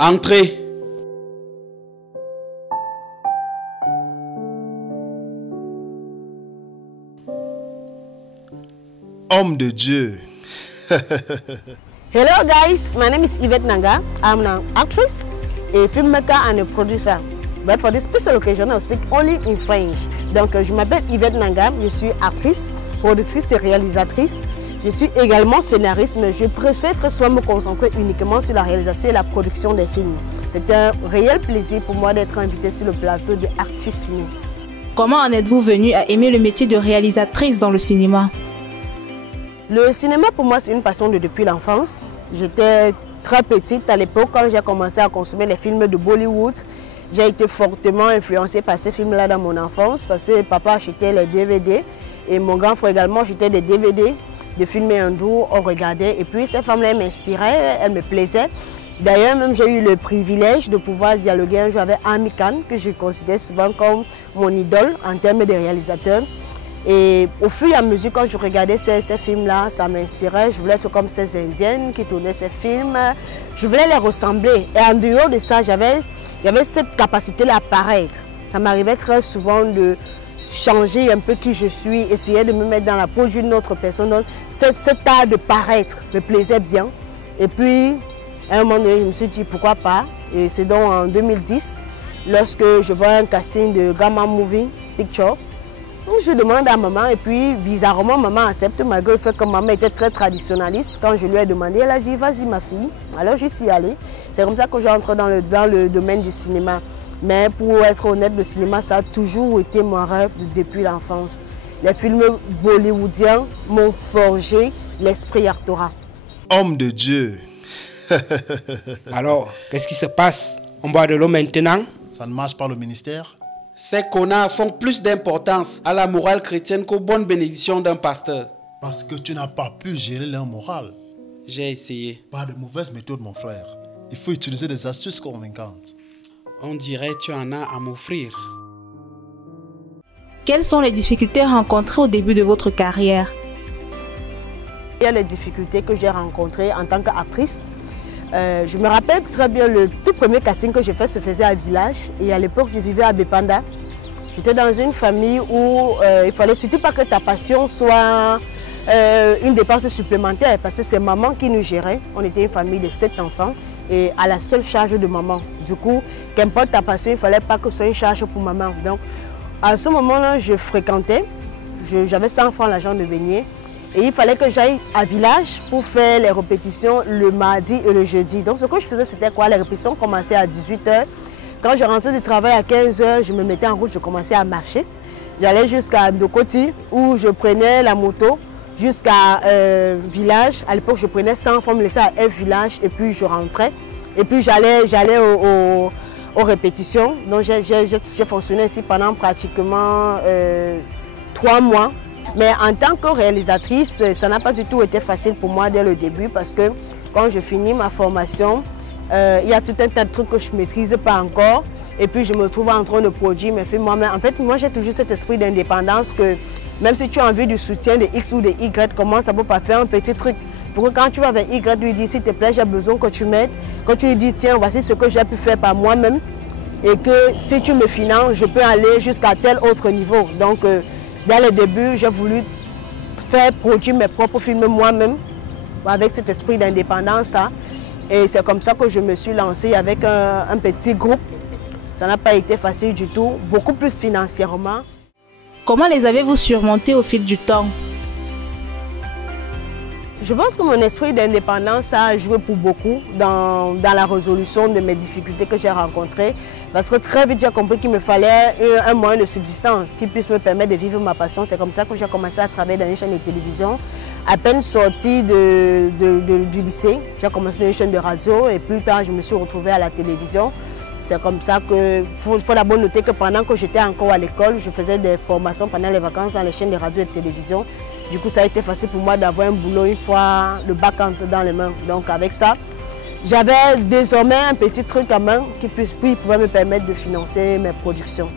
Entrez. Homme de Dieu. Hello guys, my name is Yvette Nanga. I'm an actress, a filmmaker and a producer. But for this special occasion, I speak only in French. Donc je m'appelle Yvette Nanga, je suis actrice, productrice et réalisatrice. Je suis également scénariste, mais je préfère très souvent me concentrer uniquement sur la réalisation et la production des films. C'est un réel plaisir pour moi d'être invitée sur le plateau de Actus Ciné. Comment en êtes-vous venue à aimer le métier de réalisatrice dans le cinéma? Le cinéma pour moi c'est une passion depuis l'enfance. J'étais très petite à l'époque quand j'ai commencé à consommer les films de Bollywood. J'ai été fortement influencée par ces films-là dans mon enfance parce que papa achetait les DVD et mon grand frère également achetait des DVD de films hindous, on regardait et puis ces femmes-là m'inspiraient, elles me plaisaient. D'ailleurs, même j'ai eu le privilège de pouvoir dialoguer un jour avec Amir Khan, que je considère souvent comme mon idole en termes de réalisateur. Et au fur et à mesure, quand je regardais ces films-là, ça m'inspirait. Je voulais être comme ces Indiennes qui tournaient ces films. Je voulais les ressembler. Et en dehors de ça, j'avais cette capacité-là à paraître. Ça m'arrivait très souvent de changer un peu qui je suis, essayer de me mettre dans la peau d'une autre personne. Donc, cet art de paraître me plaisait bien. Et puis, à un moment donné, je me suis dit pourquoi pas. Et c'est donc en 2010, lorsque je vois un casting de Gamma Movie Pictures, je demande à maman et puis bizarrement maman accepte malgré le fait que maman était très traditionnaliste. Quand je lui ai demandé, elle a dit vas-y ma fille. Alors j'y suis allée. C'est comme ça que j'entre dans le domaine du cinéma. Mais pour être honnête, le cinéma ça a toujours été mon rêve depuis l'enfance. Les films bollywoodiens m'ont forgé l'esprit actoral. Homme de Dieu. Alors, qu'est-ce qui se passe? On boit de l'eau maintenant? Ça ne marche pas le ministère? Ces connards font plus d'importance à la morale chrétienne qu'aux bonnes bénédictions d'un pasteur. Parce que tu n'as pas pu gérer leur morale. J'ai essayé. Pas de mauvaises méthodes, mon frère. Il faut utiliser des astuces convaincantes. On dirait que tu en as à m'offrir. Quelles sont les difficultés rencontrées au début de votre carrière? Il y a les difficultés que j'ai rencontrées en tant qu'actrice. Je me rappelle très bien le tout premier casting que j'ai fait se faisait à Village et à l'époque je vivais à Bepanda. J'étais dans une famille où il fallait surtout pas que ta passion soit une dépense supplémentaire parce que c'est maman qui nous gérait. On était une famille de 7 enfants et à la seule charge de maman. Du coup, qu'importe ta passion, il ne fallait pas que ce soit une charge pour maman. Donc à ce moment-là, je fréquentais, j'avais 100 francs l'argent de baigner. Et il fallait que j'aille à Village pour faire les répétitions le mardi et le jeudi. Donc ce que je faisais, c'était quoi? Les répétitions commençaient à 18 h. Quand je rentrais du travail à 15 h, je me mettais en route, je commençais à marcher. J'allais jusqu'à Ndokoti où je prenais la moto jusqu'à Village. À l'époque, je prenais 100 francs, me laissais à F Village et puis je rentrais. Et puis j'allais aux répétitions. Donc j'ai fonctionné ici pendant pratiquement 3 mois. Mais en tant que réalisatrice, ça n'a pas du tout été facile pour moi dès le début parce que quand je finis ma formation, il y a tout un tas de trucs que je ne maîtrise pas encore. Et puis je me trouve en train de produire mes films moi-même. En fait, moi j'ai toujours cet esprit d'indépendance que même si tu as envie du soutien de X ou de Y, comment ça peut pas faire un petit truc. Pour que quand tu vas avec Y, lui dis s'il te plaît, j'ai besoin que tu m'aides. Quand tu lui dis tiens, voici ce que j'ai pu faire par moi-même. Et que si tu me finances, je peux aller jusqu'à tel autre niveau. Donc, dès le début, j'ai voulu faire produire mes propres films moi-même avec cet esprit d'indépendance-là. Et c'est comme ça que je me suis lancée avec un petit groupe. Ça n'a pas été facile du tout, beaucoup plus financièrement. Comment les avez-vous surmontés au fil du temps? Je pense que mon esprit d'indépendance a joué pour beaucoup dans la résolution de mes difficultés que j'ai rencontrées. Parce que très vite, j'ai compris qu'il me fallait un moyen de subsistance qui puisse me permettre de vivre ma passion. C'est comme ça que j'ai commencé à travailler dans une chaîne de télévision. À peine sortie du lycée, j'ai commencé dans une chaîne de radio et plus tard, je me suis retrouvée à la télévision. C'est comme ça que, faut d'abord noter que pendant que j'étais encore à l'école, je faisais des formations pendant les vacances dans les chaînes de radio et de télévision. Du coup, ça a été facile pour moi d'avoir un boulot une fois le bac entre dans les mains. Donc avec ça, j'avais désormais un petit truc en main qui pouvait me permettre de financer mes productions.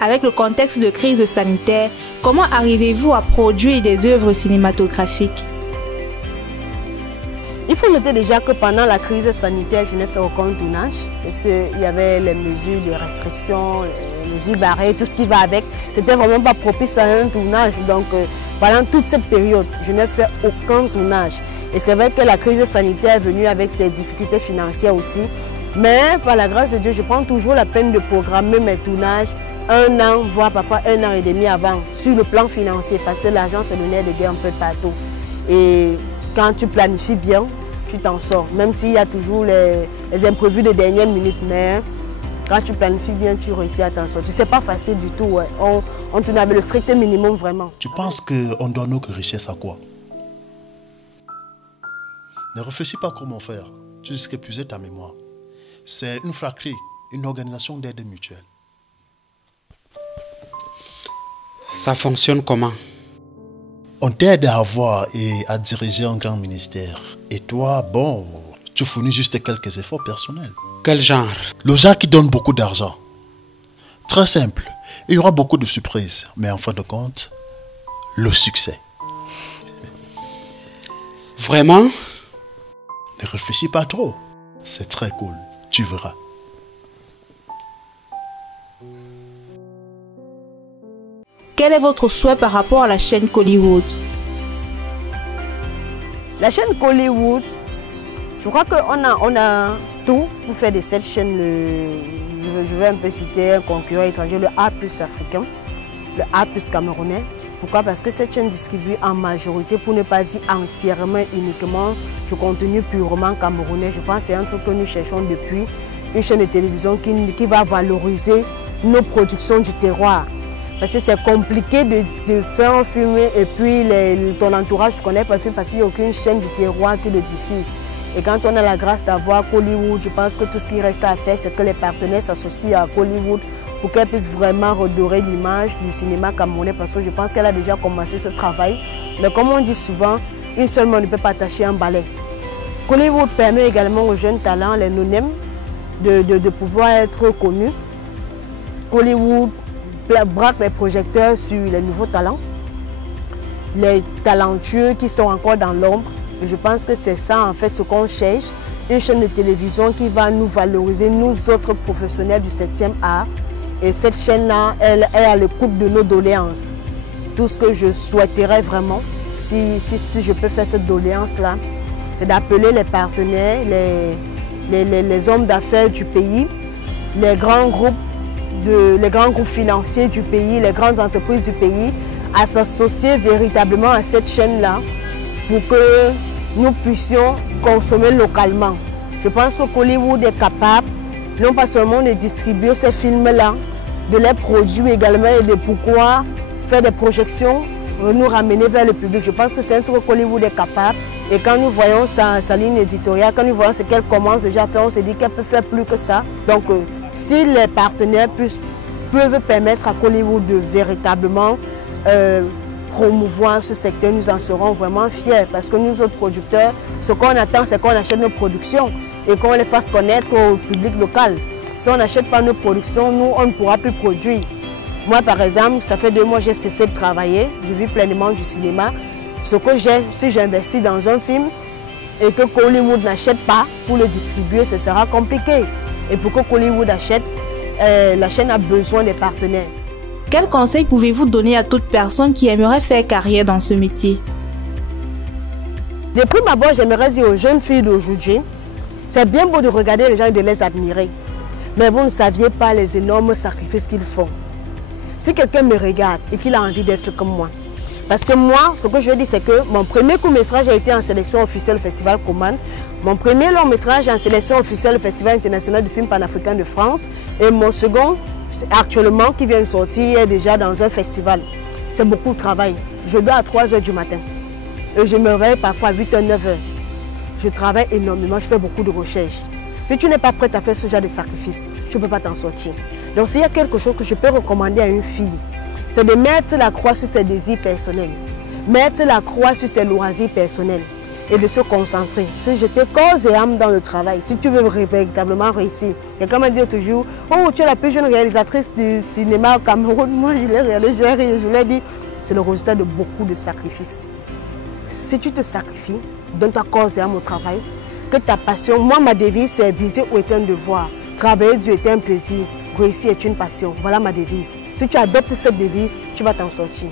Avec le contexte de crise sanitaire, comment arrivez-vous à produire des œuvres cinématographiques? Il faut noter déjà que pendant la crise sanitaire, je n'ai fait aucun tournage. Parce qu'il y avait les mesures de restriction, les mesures barrées, tout ce qui va avec. C'était vraiment pas propice à un tournage. Donc pendant toute cette période, je n'ai fait aucun tournage. Et c'est vrai que la crise sanitaire est venue avec ses difficultés financières aussi. Mais par la grâce de Dieu, je prends toujours la peine de programmer mes tournages 1 an, voire parfois 1 an et demi avant, sur le plan financier, parce que l'argent se donnait de guerre un peu partout. Et quand tu planifies bien, tu t'en sors, même s'il y a toujours les imprévus de dernière minute, mais quand tu planifies bien, tu réussis à t'en sortir. C'est pas facile du tout, ouais. On tourne avec le strict minimum vraiment. Tu penses qu'on doit notre richesse à quoi? Ne réfléchis pas comment faire, tu risques d'épuiser ta mémoire. C'est une FRACRI, une organisation d'aide mutuelle. Ça fonctionne comment? On t'aide à avoir et à diriger un grand ministère. Et toi, bon, tu fournis juste quelques efforts personnels. Quel genre? Le genre qui donne beaucoup d'argent. Très simple. Il y aura beaucoup de surprises. Mais en fin de compte, le succès. Vraiment? Ne réfléchis pas trop. C'est très cool. Tu verras. Quel est votre souhait par rapport à la chaîne Kollywood? La chaîne Kollywood, je crois qu'on a tout pour faire de cette chaîne. Je vais un peu citer un concurrent étranger, le A+ africain, le A+ camerounais. Pourquoi? Parce que cette chaîne distribue en majorité, pour ne pas dire entièrement, uniquement du contenu purement camerounais. Je pense que c'est un truc que nous cherchons depuis, une chaîne de télévision qui va valoriser nos productions du terroir. Parce que c'est compliqué de faire un film et puis ton entourage ne connaît pas le film parce qu'il n'y a aucune chaîne du terroir qui le diffuse. Et quand on a la grâce d'avoir Kollywood, je pense que tout ce qui reste à faire, c'est que les partenaires s'associent à Kollywood pour qu'elle puisse vraiment redorer l'image du cinéma camerounais, parce que je pense qu'elle a déjà commencé ce travail. Mais comme on dit souvent, une seule main ne peut pas attacher un balai. Kollywood permet également aux jeunes talents, les no-names, de pouvoir être connus. Kollywood braque les projecteurs sur les nouveaux talents, les talentueux qui sont encore dans l'ombre. Et je pense que c'est ça en fait ce qu'on cherche, une chaîne de télévision qui va nous valoriser, nous autres professionnels du 7e art. Et cette chaîne-là, elle est à l'écoute de nos doléances. Tout ce que je souhaiterais vraiment, si je peux faire cette doléance-là, c'est d'appeler les partenaires, les hommes d'affaires du pays, les grands groupes financiers du pays, les grandes entreprises du pays, à s'associer véritablement à cette chaîne-là pour que nous puissions consommer localement. Je pense que Kollywood est capable, non pas seulement de distribuer ces films-là, de les produire également et de pouvoir faire des projections, nous ramener vers le public. Je pense que c'est un truc que Kollywood est capable. Et quand nous voyons sa ligne éditoriale, quand nous voyons ce qu'elle commence déjà à faire, on se dit qu'elle peut faire plus que ça. Donc, si les partenaires peuvent permettre à Kollywood de véritablement promouvoir ce secteur, nous en serons vraiment fiers. Parce que nous autres producteurs, ce qu'on attend, c'est qu'on achète nos productions et qu'on les fasse connaître au public local. Si on n'achète pas nos productions, nous, on ne pourra plus produire. Moi, par exemple, ça fait 2 mois que j'ai cessé de travailler. Je vis pleinement du cinéma. Ce que j'ai, si j'investis dans un film et que Kollywood n'achète pas pour le distribuer, ce sera compliqué. Et pour que Kollywood achète, la chaîne a besoin des partenaires. Quel conseil pouvez-vous donner à toute personne qui aimerait faire carrière dans ce métier? De prime abord, j'aimerais dire aux jeunes filles d'aujourd'hui, c'est bien beau de regarder les gens et de les admirer. Mais vous ne saviez pas les énormes sacrifices qu'ils font. Si quelqu'un me regarde et qu'il a envie d'être comme moi, parce que moi, ce que je veux dire, c'est que mon premier court-métrage a été en sélection officielle au Festival Coman. Mon premier long-métrage en sélection officielle au Festival international du film panafricain de France. Et mon second, actuellement, qui vient de sortir, est déjà dans un festival. C'est beaucoup de travail. Je dors à 3 h du matin. Et je me réveille parfois à 8 h, 9 h. Je travaille énormément, je fais beaucoup de recherches. Si tu n'es pas prête à faire ce genre de sacrifice, tu ne peux pas t'en sortir. Donc s'il y a quelque chose que je peux recommander à une fille, c'est de mettre la croix sur ses désirs personnels, mettre la croix sur ses loisirs personnels et de se concentrer, se jeter corps et âme dans le travail. Si tu veux véritablement réussir, quelqu'un m'a dit toujours, oh, tu es la plus jeune réalisatrice du cinéma au Cameroun. Moi, je l'ai regardé, je lui ai dit, c'est le résultat de beaucoup de sacrifices. Si tu te sacrifies, donne-toi corps et âme au travail. Que ta passion, moi ma devise c'est viser ou est un devoir. Travailler Dieu est un plaisir, réussir est une passion. Voilà ma devise. Si tu adoptes cette devise, tu vas t'en sortir.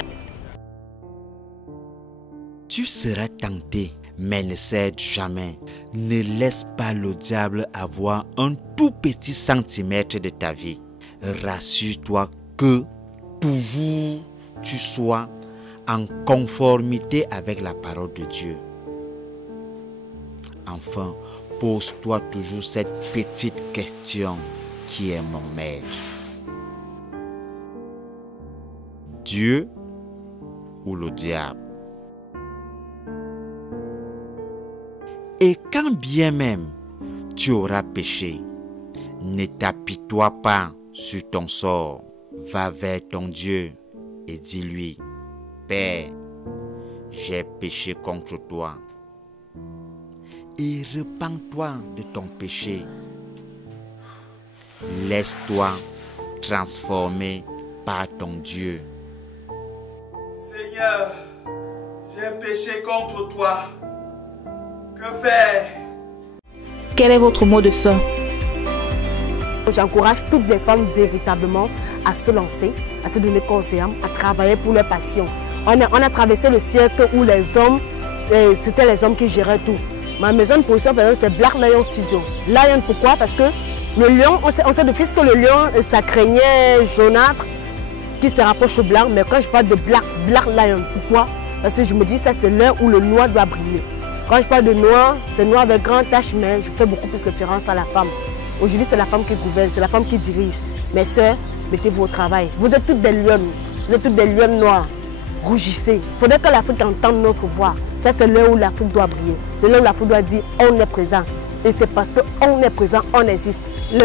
Tu seras tenté, mais ne cède jamais. Ne laisse pas le diable avoir un tout petit centimètre de ta vie. Rassure-toi que toujours tu sois en conformité avec la parole de Dieu. Enfin, pose-toi toujours cette petite question qui est mon maître. Dieu ou le diable? Et quand bien même tu auras péché, ne t'apitoie pas sur ton sort. Va vers ton Dieu et dis-lui, Père, j'ai péché contre toi. Et repens-toi de ton péché. Laisse-toi transformer par ton Dieu. Seigneur, j'ai péché contre toi. Que faire? Quel est votre mot de fin? J'encourage toutes les femmes véritablement à se lancer, à se donner corps et âme, à travailler pour leur passion. On a traversé le siècle où les hommes, c'était les hommes qui géraient tout. Ma maison de production, par exemple, c'est Black Lion Studio. Lion, pourquoi? Parce que le lion, on sait de fils que le lion, ça craignait jaunâtre, qui se rapproche au blanc. Mais quand je parle de Black Lion, pourquoi? Parce que je me dis, ça c'est l'heure où le noir doit briller. Quand je parle de noir, c'est noir avec grande tache, mais je fais beaucoup plus référence à la femme. Aujourd'hui, c'est la femme qui gouverne, c'est la femme qui dirige. Mes sœurs, mettez-vous au travail. Vous êtes toutes des lionnes, vous êtes toutes des lionnes noires. Rougissez. Il faudrait que l'Afrique entende notre voix. Ça, c'est l'heure où l'Afrique doit briller. C'est l'heure où l'Afrique doit dire on est présent. Et c'est parce qu'on est présent, on existe.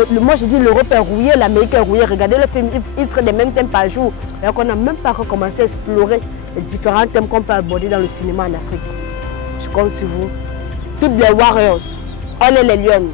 Moi, je dis l'Europe est rouillée, l'Amérique est rouillée. Regardez le film, ils traitent les mêmes thèmes par jour. Alors qu'on n'a même pas recommencé à explorer les différents thèmes qu'on peut aborder dans le cinéma en Afrique. Je compte sur vous. Toutes les warriors, on est les lions.